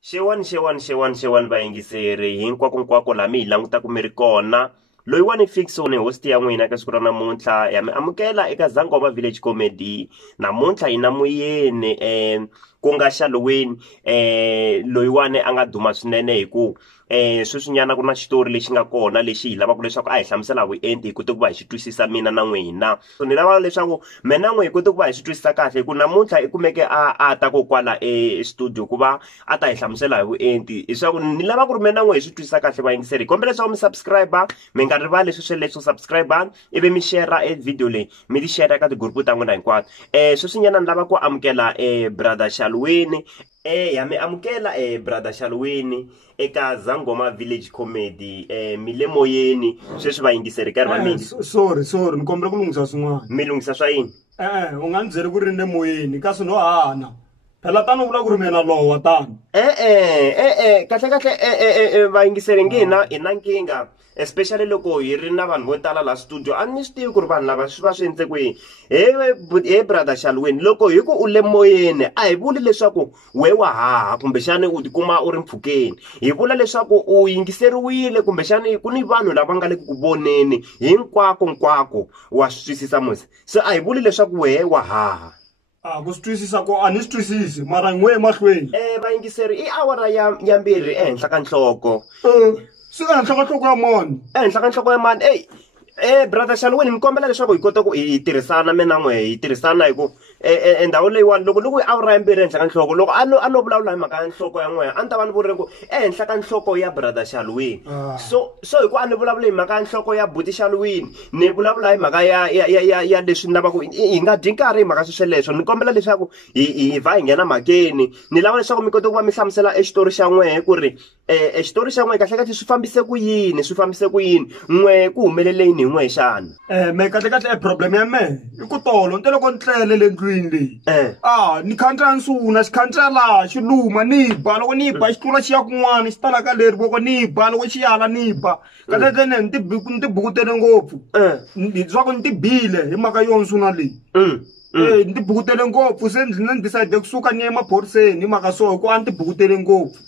Xewani vayingiseri hinkwako laha mi hi langutaku mi ri kona. Loyiwani Xitsonga host ya n'wina ka siku ra namuntlha ya mi amukela eka Zanghoma Village Comedy. Namuntlha hina muyeni ku nga xaluweni loyiwani a nga duma swinene hi ku sweswinyana ku na xitori lexi nga kona lexi hi lavaka leswaku a hi hlamusela vuenti hi kota ku va hi xi twisisa mina na n'wina. So ni lava leswaku mina n'we hi kota ku va hi swi twisisa kahle hi ku namuntlha i kumeke a ta ko kwala studio ku va a ta hi hlamusela hi vuenti leswaku ni lava ku ri mina n'we hi swi twisisa kahle vayingiseri. Hi kombela leswaku mi subscribe mi nga rivali leswo subscribe ivi mi share video leyi mi ti share eka tigrupu ta n'wina hinkwato. Sweswinyana ni lava ku amukela brother Xalweni ya mi amukela brother Xalweni eka Zanghoma Village Comedy. Mi le moyeni sweswi vayingiseri ka ri va mina. Sorry ni kombela ku lunghisa swin'wana. Mi lunghisa swa yini? U nga ni byeli ku ri le moyeni kasi no hana phela tano vula ku ri mina lowa tano. Kahle vayingiseri ngina i na nkingha especially loko hi ri na vanhu vo tala la studio a ni swi tivi ku ri vanhu lava swi va swi endle kwihi. He brother Xalweni loko hi ku u le moyeni a hi vuli leswaku we wa haha kumbexani u tikuma u ri mpfhukeni. Hi vula leswaku u yingiseriwile kumbexani ku ni vanhu lava nga le ku voneni hinkwako wa swi twisisa musi. So a hi vuli leswaku we wa haha. Ku swi twisisa ko a ni swi twisisi mara n'we mahlweni. Vayingiseri i awara ya mbirhi ehenhla ka nhloko. Swi ehenhla ka nhloko ya mani? Ehenhla ka nhloko ya mani? Brother Xalweni ni kombela leswaku hi kota ku hi tirhisana mina n'we hi tirhisana hi ku endhawu leyiwani loko a awura ya mbirhi ehenhla ka nhloko loko a no vulavula hi mhaka ya nhloko ya n'we a ni ta va ni vurile ku ehenhla ka nhloko ya brother Xalweni. So hi ku a ni vulavula hi mhaka ya nhloko ya buti Xalweni ni vulavula hi mhaka ya leswi ni lavaku hi nga dyi nkarhi hi mhaka swesweleswo. Ni kombela leswaku hi va hi nghena mhakeni ni lava leswaku mi kota ku va mi hlamusela xitori xa n'we ku ri xitori xa n'we kahle swi fambise ku yini n'we ku humelele yini hi n'we xana. Me kahle problem ya me i ku tolo nte loko ni tlele le ndlwini leyi ni khandziya nsuna xi khandziya laha xi luma ni ba loko ni ba xi tlula xi ya kun'wana xi talaka leri voko ni ba loko xi yala ni ba kahle ni ti bukutele ngopfu leswaku ni ti bile hi mhaka yo nsuna leyi. Ni ti bukutele ngopfu se ni decide kusuka ni ya emaphoriseni hi mhaka so hi ku a ni ti bukutele ngopfu.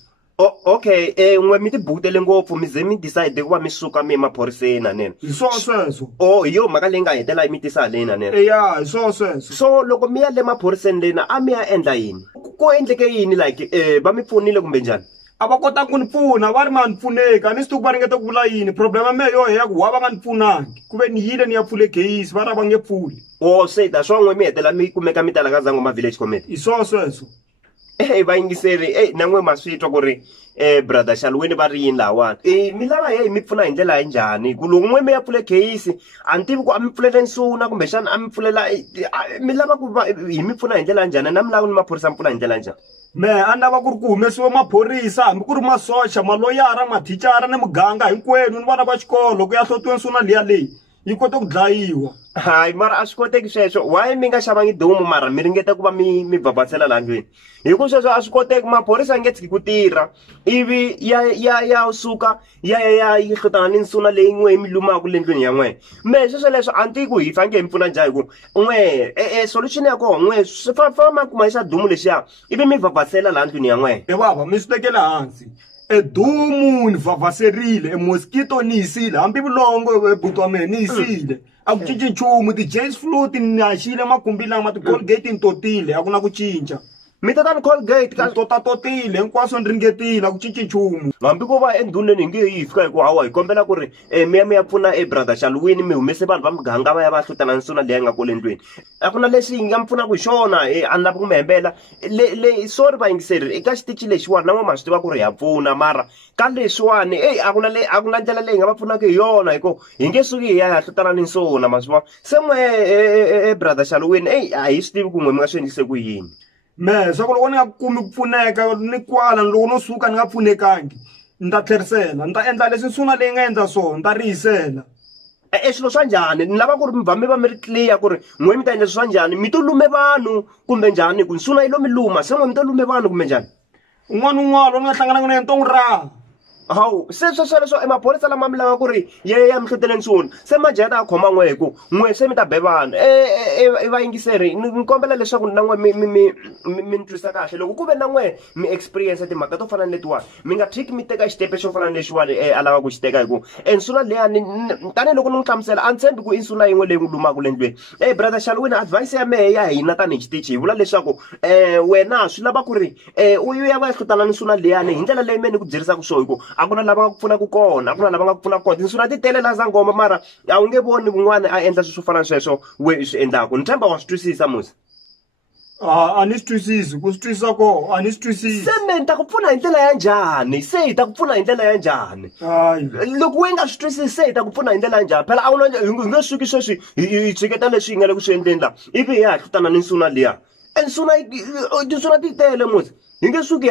Okay, n'we mi ti bukutele ngopfu mi ze mi decide ku va mi suka mi emaphoriseni nene. Hi sweswo. Hi yo mhaka leyi nga hetela mi tisa haleni nene. Hi sweswo. So loko mi ya le maphoriseni lena a mi ya endla yini? Ku endleke yini like va mi pfunile kumbe njhani? A va kota ku ni pfuna va ri ma ni pfuneka ni swi tivi va ringeta ku vula yini problem ya mehe yo ya ku wa va nga ni pfunangi ku ve ni yile ni ya pfule case va ra va nge pfuli. Se da swa n'we mi hetela mi kumeka mi tala ka Zanghoma Village Comedy. Hi sweswo. Vayingiseri na n'we ma swi twa ku ri brother Xalweni va ri yini lawani. Mi lava hi mi pfuna hi ndlela ya njhani ku loko n'we mi ya pfule case a ni tivi ku a mi pfulele nsuna kumbexana a mi pfulela mi lava ku hi mi pfuna hi ndlela ya njhani na mi lava ni maphorisa mi pfuna hi ndlela ya njhani? Me a ni lava ku ri ku humesiwe maphorisa hambi ku ri masocha maloyara mathicara ni muganga hinkwenu ni vana va xikolo ku ya hlotiwe nsuna liya leyi yi kota ku dlayiwa. Hayi mara a swi koteki sweswo why mi nga xavangi dumu mara mi ringeta ku va mi bhabhatsela laha ndlwini hi ku sweswo a swi koteki maphorisa nge tshiki ku tirha ivi ya suka ya yi hlotana ni nsuna leyi n'we mi lumaku le ndlwini ya n'we. Me sweswo a ni tivi ku hi faneke hi mi pfuna njhani hi ku n'we solution ya koho n'we swi fa ma kuma xa dumu lexiya ivi mi bhabhatsela laha ndlwini ya n'we. Baba mi swi tekele hansi dumu ni vhavhaserile mosquito ni yisile hambi vulongo buti wa mehe ni yisile a ku cinci nchumu ti-J's float ni haxile makumbi lama ti-Colgate ni totile a ku na ku cinca. Mi ta ni Colgate ka totile hinkwaswo ni ringetile a ku cinci nchumu. Hambi ko va endhuneni hi nge yi fika hi ku hawa hi kombela ku ri mi ya pfuna brother Xalweni mi humese vanhu va muganga va ya va hlotana nsuna leyi nga kole ndlwini. A ku na lexi hi nga mi pfunaka hi xona a ni lava ku mi hembela sorry vayingiseri eka xitichi lexiwani na ma swi tiva ku ri ha pfuna mara ka leswiwani a ku na ndlela leyi hi nga va pfunaka hi yona hi ku hi nge suki hi ya hlotana ni nsuna ma swi vona. Se n'we brother Xalweni a hi swi tivi ku n'we mi nga swi endlise ku yini. Me swa ku loko ni nga kumi ku pfuneka ni kwala loko no suka ni nga pfunekangi ni ta tlherisela ni ta endla leswi nsuna leyi nga endla swona ni ta riyisela. Swilo swa njhani ni lava ku ri mi va mi ri clear ku ri n'we mi ta endla swa njhani mi to lume vanhu kumbe njhani ku nsuna yi lo mi luma se n'we mi to lume vanhu kumbe njhani? Un'wana loko ni nga hlangananga na yena to n'wi raha. hawu se sweswo emaphorisa lama mi lava ku ri ya mi hlutele nsuna se majaha ta khoma n'we hi ku n'we se mi ta be vanhu vayingiseri ni kombela leswaku na n'we mi ntwisa kahle loko ku ve na n'we mi experience timhaka to fana ni letiwani mi nga tshiki mi teka xitepe xo fana ni lexiwani a lava ku xi teka hi ku nsuna leyani tanihiloko ni n'wi hlamusela a ni tshembi ku i nsuna yin'we leyi n'wi lumaka le ndlwini brother Shalwini advice ya mehe ya hina tanihi xitichi hi vula leswaku wena swi lava ku ri u ya va ya hlutana ni nsuna leyani hi ndlela leyi me ni ku byerisaka swona hi ku a ku na lava nga ku pfunaka kona a ku na lava nga ku pfunaka kona tinsuna ti tele la Zanghoma mara a wu nge voni kun'wana a endla swilo swo fana sweswo we swi endlaku ni tshemba wa swi twisisa musa a ni swi twisisi ku swi twisisa ko a ni swi twisisi se me ni ta ku pfuna hi ndlela ya njhani se hi ta ku pfuna hi ndlela ya njhani loko we nga swi twisisi se hi ta ku pfuna hi ndlela ya njhani phela a wu na hi nge suki sweswi hi tshiketa leswi hi nga le ku swi endleni la ivi hi ya hlutana ni nsuna liya tinsuna ti tele musa hi nge suki